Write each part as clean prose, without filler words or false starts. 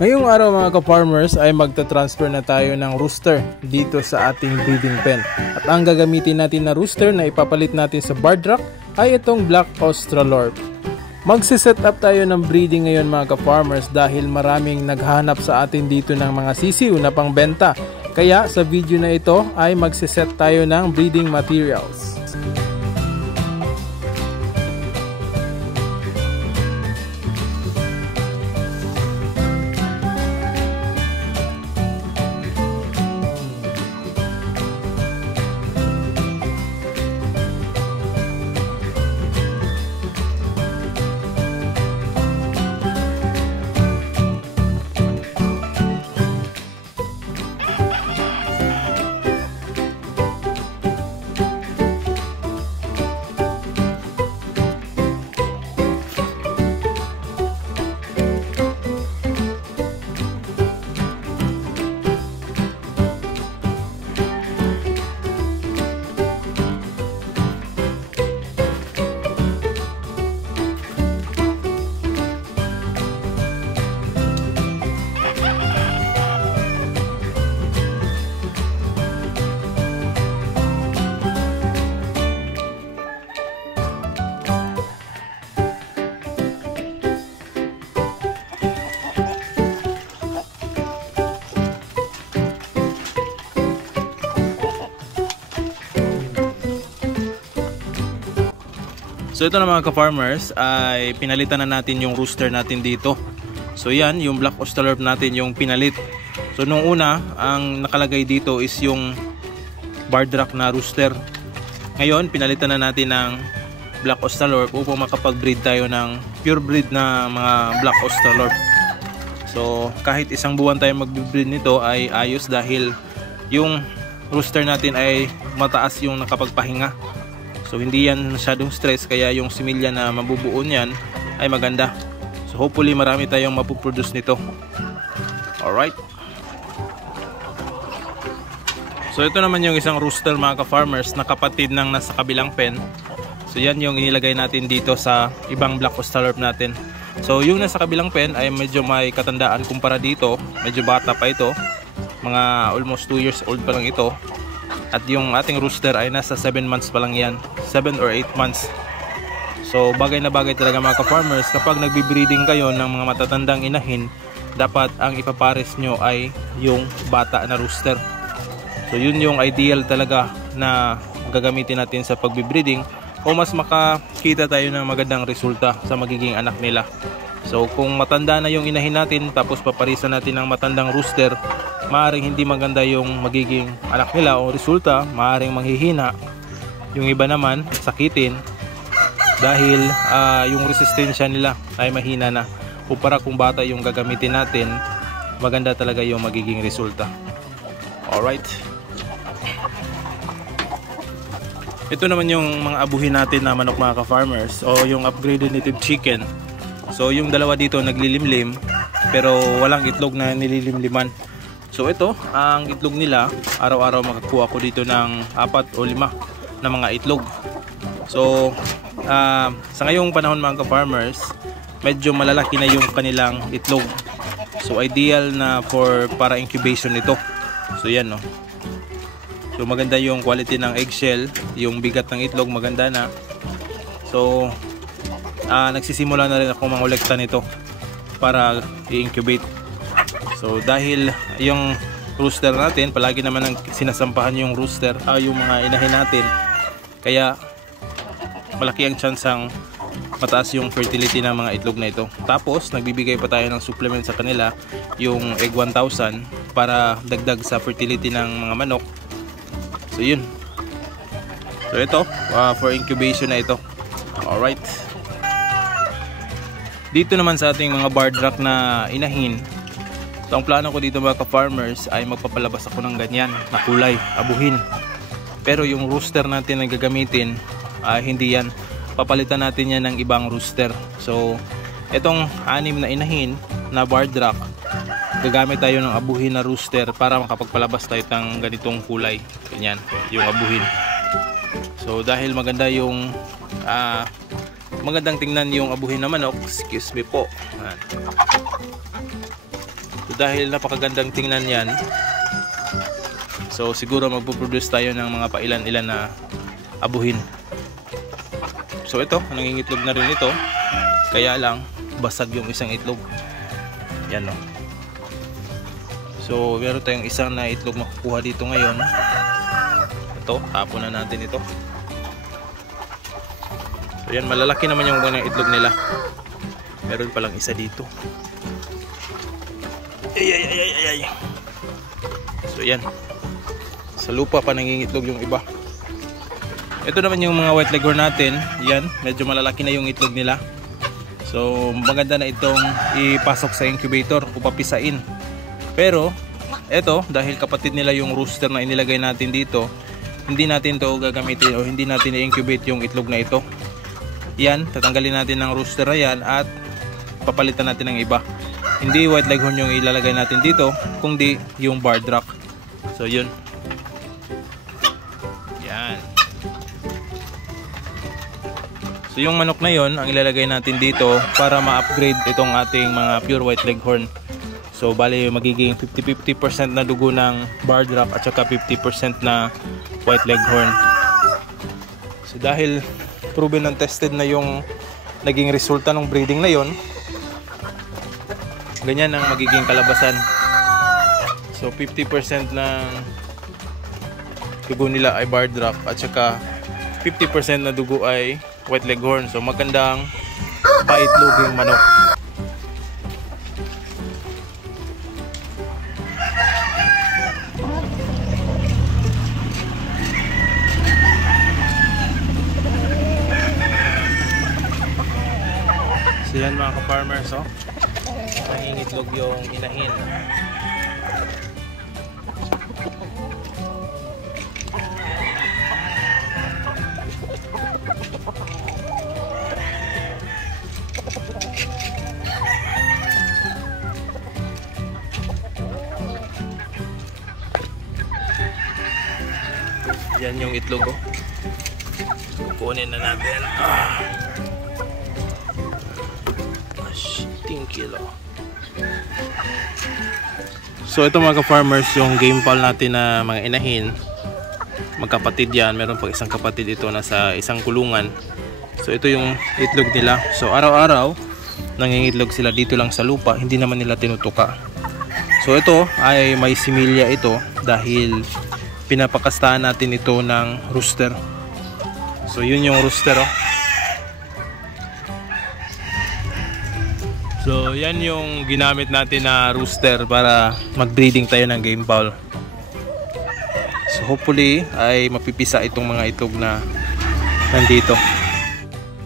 Ngayong araw mga ka-farmers ay magta-transfer na tayo ng rooster dito sa ating breeding pen. At ang gagamitin natin na rooster na ipapalit natin sa Bardrack ay itong Black Australorp. Magsiset up tayo ng breeding ngayon mga ka-farmers dahil maraming naghahanap sa atin dito ng mga sisiw na pangbenta. Kaya sa video na ito ay magsiset tayo ng breeding materials. So ito na mga ka-farmers ay pinalitan na natin yung rooster natin dito. So yan yung Black Australorp natin yung pinalit. So nung una ang nakalagay dito is yung Bardrack na rooster. Ngayon pinalitan na natin ng Black Australorp upang makapag-breed tayo ng pure breed na mga Black Australorp. So kahit isang buwan tayo mag-breed nito ay ayos dahil yung rooster natin ay mataas yung nakapagpahinga. So hindi yan masyadong stress kaya yung similya na mabubuo niyan ay maganda. So hopefully marami tayong mapuproduce nito. Alright. So ito naman yung isang rooster mga ka-farmers na kapatid ng nasa kabilang pen. So yan yung inilagay natin dito sa ibang Black Australorp natin. So yung nasa kabilang pen ay medyo may katandaan kumpara dito. Medyo bata pa ito. Mga almost 2 years old pa lang ito. At yung ating rooster ay nasa 7 months pa lang yan. 7 or 8 months. So bagay na bagay talaga mga ka-farmers kapag nagbi-breeding kayo ng mga matatandang inahin, dapat ang ipapares nyo ay yung bata na rooster. So yun yung ideal talaga na gagamitin natin sa pagbi-breeding o mas makakita tayo ng magandang resulta sa magiging anak nila. So kung matanda na yung inahin natin tapos paparisan natin ng matandang rooster, maaaring hindi maganda yung magiging anak nila o resulta, maaaring manghihina. Yung iba naman sakitin dahil yung resistensya nila ay mahina na. Kumpara kung bata yung gagamitin natin, maganda talaga yung magiging resulta. Alright. Ito naman yung mga abuhin natin na manok mga ka-farmers o yung upgraded native chicken. So yung dalawa dito naglilimlim pero walang itlog na nililimliman. So ito, ang itlog nila, araw-araw makakuha ko dito ng 4 o 5 na mga itlog. So sa ngayong panahon mga ka-farmers, medyo malalaki na yung kanilang itlog. So ideal na para incubation ito. So yan no. So maganda yung quality ng eggshell, yung bigat ng itlog maganda na. So nagsisimula na rin ako mangolekta nito para i-incubate. So dahil yung rooster natin, palagi naman ang sinasampahan yung rooster, yung mga inahin natin. Kaya malaki ang chansang mataas yung fertility ng mga itlog na ito. Tapos nagbibigay pa tayo ng supplement sa kanila, yung Egg 1000 para dagdag sa fertility ng mga manok. So yun. So ito, for incubation na ito. Alright. Dito naman sa ating mga Bardrack na inahin, so ang plano ko dito mga ka-farmers ay magpapalabas ako ng ganyan na kulay, abuhin. Pero yung rooster natin na gagamitin, hindi yan. Papalitan natin yan ng ibang rooster. So itong 6 na inahin na Bardrack, gagamit tayo ng abuhin na rooster para makapagpalabas tayo ng ganitong kulay. Ganyan, yung abuhin. So dahil maganda yung magandang tingnan yung abuhin na manok, excuse me po. So dahil napakagandang tingnan yan, so siguro magpo-produce tayo ng mga pailan-ilan na abuhin. So ito, nangingitlog na rin ito. Kaya lang, basag yung isang itlog. Yan o. So meron tayong isang na itlog makukuha dito ngayon. Ito, tapon na natin ito. So yan, malalaki naman yung mga itlog nila. Meron palang isa dito. Ay. So yan, sa lupa pa nangingitlog yung iba. Ito naman yung mga white leghorn natin. Yan, medyo malalaki na yung itlog nila. So maganda na itong ipasok sa incubator o papisain. Pero ito, dahil kapatid nila yung rooster na inilagay natin dito, hindi natin to gagamitin o hindi natin i-incubate yung itlog na ito. Yan, tatanggalin natin ng rooster na yan at papalitan natin ng iba. Hindi white leghorn yung ilalagay natin dito, kundi yung barred rock. So yun. Yan. So yung manok na yon ang ilalagay natin dito para ma-upgrade itong ating mga pure white leghorn. So bali magiging 50-50% na dugo ng barred rock at saka 50% na white leghorn. So dahil proven and tested na yung naging resulta ng breeding na yon, ganyan ang magiging kalabasan. So 50% ng dugo nila ay barred rock at saka 50% na dugo ay white leghorn. So magandang paitloging manok. So yan mga ka-farmers, oh. Nangingitlog yung inahin. Yan yung itlog, oh. Kukunin na natin. 10 kilo. So ito mga ka-farmers, yung game fowl natin na mga inahin, magkapatid yan. Meron pang isang kapatid ito na sa isang kulungan. So ito yung itlog nila. So araw-araw nangingitlog sila dito lang sa lupa, hindi naman nila tinutuka. So ito ay may similya ito dahil pinapakastahan natin ito ng rooster. So yun yung rooster, oh. So yan yung ginamit natin na rooster para mag-breeding tayo ng game fowl. So hopefully ay mapipisa itong mga itlog na nandito.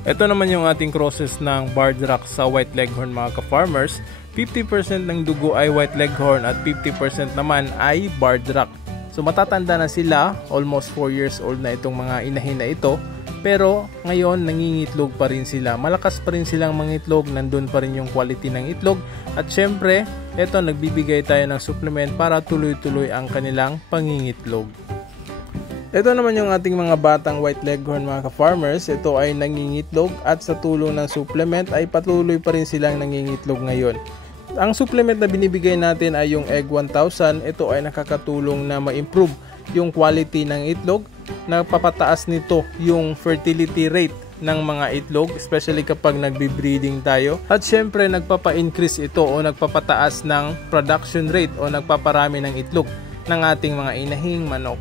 Ito naman yung ating crosses ng barred rock sa white leghorn mga ka-farmers. 50% ng dugo ay white leghorn at 50% naman ay barred rock. So matatanda na sila, almost 4 years old na itong mga inahin na ito. Pero ngayon nangingitlog pa rin sila. Malakas pa rin silang mangitlog, nandun pa rin yung quality ng itlog. At syempre, eto nagbibigay tayo ng supplement para tuloy-tuloy ang kanilang pangingitlog. Ito naman yung ating mga batang white leghorn mga ka-farmers. Ito ay nangingitlog at sa tulong ng supplement ay patuloy pa rin silang nangingitlog ngayon. Ang supplement na binibigay natin ay yung Egg 1000. Ito ay nakakatulong na ma-improve yung quality ng itlog. Nagpapataas nito yung fertility rate ng mga itlog, especially kapag nagbe-breeding tayo. At syempre nagpapa-increase ito o nagpapataas ng production rate o nagpaparami ng itlog ng ating mga inahing manok.